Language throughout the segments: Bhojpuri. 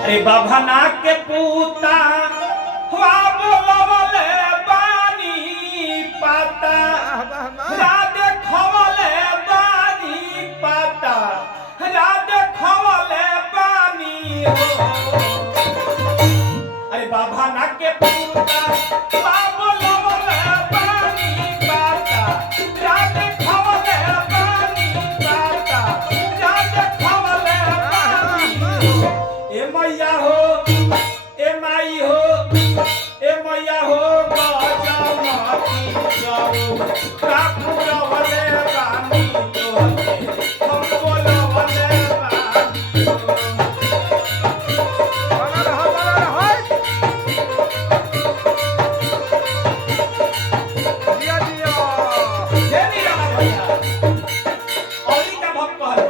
अरे बाबा नाक के पूता हुआ बोलवले बानी पाता रात खवले बानी पाता रात खवले बानी हो अरे बाबा नाक के पूता हुआ बोलवले बानी पाता रात खवले बानी पाता रात खवले बानी ए मैया हो ए माई हो ए मैया हो बाजा माती जाओ ठाकुर वाले रानी तो हम बोलो वाले रानी दिया दिया ये नहीं रहा भैया और का भक्त कहले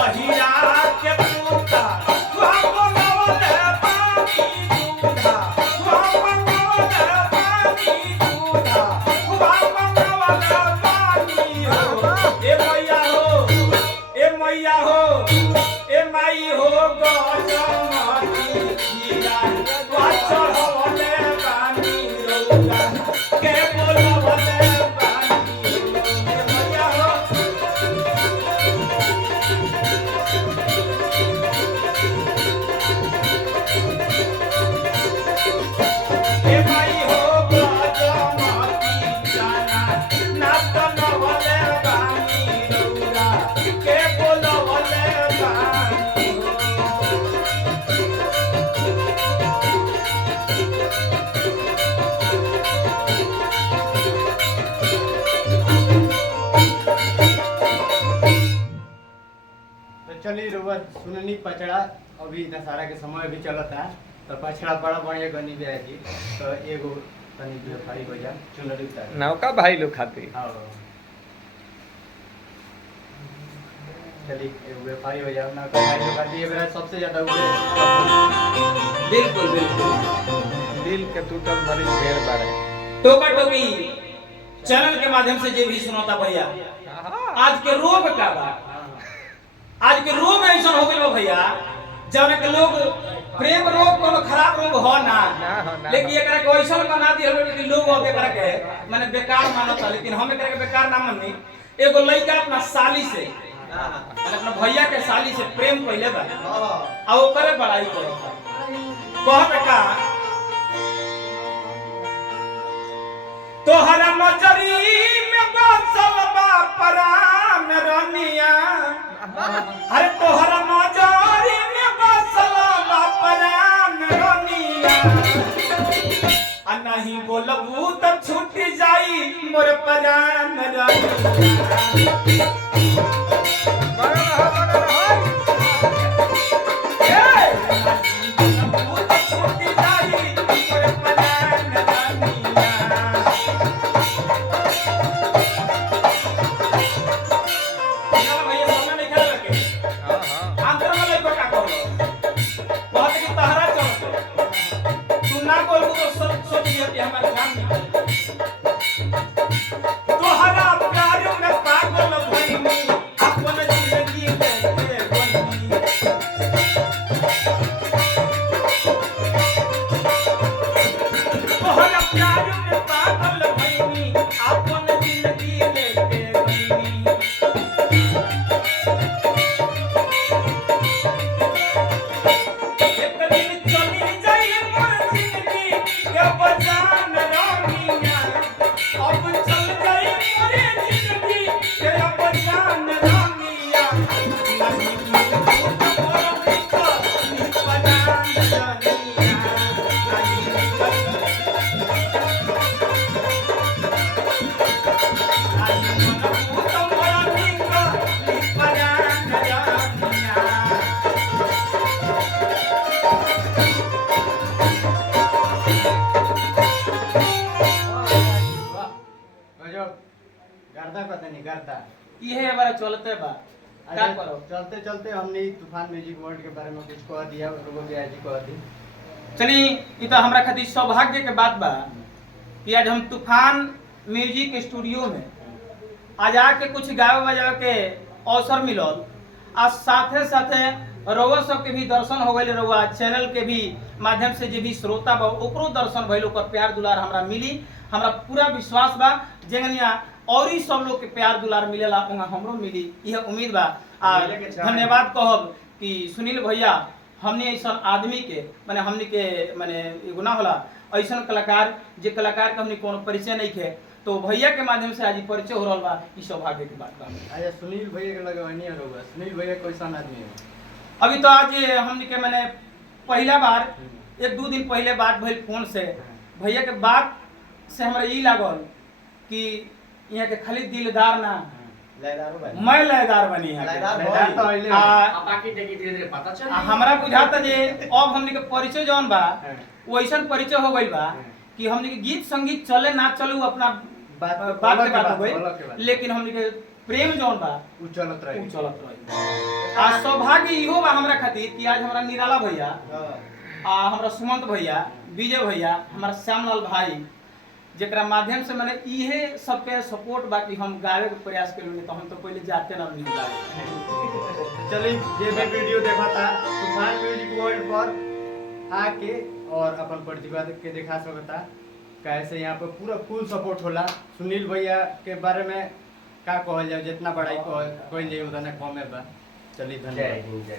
अहिरा के पूता हुआ बोलवले पानी दूधा हुआ मंगवले पानी दूधा हुआ मंगवले पानी हो ए मैया हो ए मैया हो ए माई हो गजमती खीरा वाचर होले पानी रौगा के बोलवले पानी ए मैया हो ए भाई हो गजमती जाना नातन वाले बानी रौरा के बोलवले बानी हो तो चलिए रुआ सुननी पचड़ा अभी दशहरा के समय भी चलता है तो पचड़ा बड़ा बढ़िया गनी भी है जी तो एगो तनी व्यापारी हो जा चुनरी उतार नौका भाई लोग खाते हाँ चलिए एगो व्यापारी हो जाओ ना तो भाई लोग खाती है मेरा सबसे ज्यादा बिल्कुल बिल्कुल दिल के टूटल मरीज ढेर बारे टोका टोकी चैनल के माध्यम से जे भी सुनता भैया आज के रोग का बा आज के रोग ऐसा हो गइल बा भैया जौन के लोग प्रेम रोग कोनो खराब रोग हो ना ना हो, ना लेकिन हो। एकरा के ऐसा बना दिया कि लोग अब एकरा के माने बेकार मानत है लेकिन हम एकरा के बेकार ना मानी एगो लड़का अपना साली से अपना भैया के साली से प्रेम कइले बा आ ओकरे बड़ाई करता कहत का तोहरा नजरी में बसल बा परान रनिया अरे तोहरा नजरी में बसल बा परान रनिया आ नहीं बोलबू त छूट जाई मोर परान रनिया ए बोलबू त छूट जाई मोर परान रनिया चलो भैया सामने नहीं खेल लगे हाँ हाँ अंतर वाले को का कहलो बहुत की तहरा चलते तू ना बोलबू तो सोच लियो कि हमारे जान निकल तोहरा प्यार में पागल भइनी अपन जिंदगी में बनी तोहरा प्यार में पागल भइनी अपन जिंदगी में बनी एक दिन चली जाई मोर जिंदगी के बजान रानिया अब चल जाई मोर जिंदगी के बजान रानिया नहीं भूत मोर पिता बजान रानिया नहीं भूत मोर पिता बजान रानिया गर्दा पता नहीं गर्दा इहे हमारा चलते बा का करो चलते चलते हमने तूफान म्यूजिक वर्ल्ड के बारे में कुछ कह दिया रुको जी कह दी चली ई तो हमरा खातिर सौभाग्य के बात बा कि आज हम तूफान म्यूजिक स्टूडियो में आज आके कुछ गावे बजावे के अवसर मिलल आ साथे साथे रउआ सबके भी दर्शन हो गइल, रउआ चैनल के भी माध्यम से जे भी श्रोता बा ओकरो दर्शन भइल, ओकर प्यार दुलार हमरा मिली। हमरा पूरा विश्वास बा जेगनिया और ही सब लोग के प्यार दुलार मिलेला उहाँ हमरो मिली, यह उम्मीद बा। आ धन्यवाद कहब कि सुनील भैया हमने ऐसा आदमी के माने हमने के माने एगो ना होला ऐसा कलाकार जे कलाकार के हमने कोनो परिचय नहीं थे, तो भैया के माध्यम से आज परिचय हो रहल बा, ई सौभाग्य की बात बा। अच्छा सुनील भैया के लगे वही रहुआ, सुनील भैया कैसन आदमी है? अभी तो आज हमने के मैंने पहला बार एक दो दिन पहले बात भइल फोन से, भैया के बात से हमरा ई लागल कि यहाँ के खाली दिलदार ना लयदारो भाई मैं लयदार बनी है। लयदार तो आइले बाकी देखी धीरे धीरे पता चल हमरा बुझाता जे अब हमने के परिचय जौन बा वैसन परिचय हो गइल बा कि हमने के गीत संगीत चले ना चले अपना बात के बात हो गई, लेकिन हमने के प्रेम जौन बा उ चलत रहे। आ सौभाग्य इहो बा हमरा खातिर कि आज हमरा निराला भैया आ हमरा सुमंत भैया, विजय भैया, हमारा श्यामलाल भाई जेकरा माध्यम से मैंने इहे सबके सपोर्ट बा कि हम गावे के प्रयास करेंगे, तो हम तो पहले जाते ना नहीं गावे। चलिए ये भी वीडियो देखा था तूफान म्यूजिक वर्ल्ड पर आके और अपन प्रतिभा के दिखा सकता, कैसे यहाँ पे पूरा फुल सपोर्ट होला। सुनील भैया के बारे में का कहल जाए, जितना बड़ाई कहल जाए उतना कम है बा। चलिए धन्यवाद।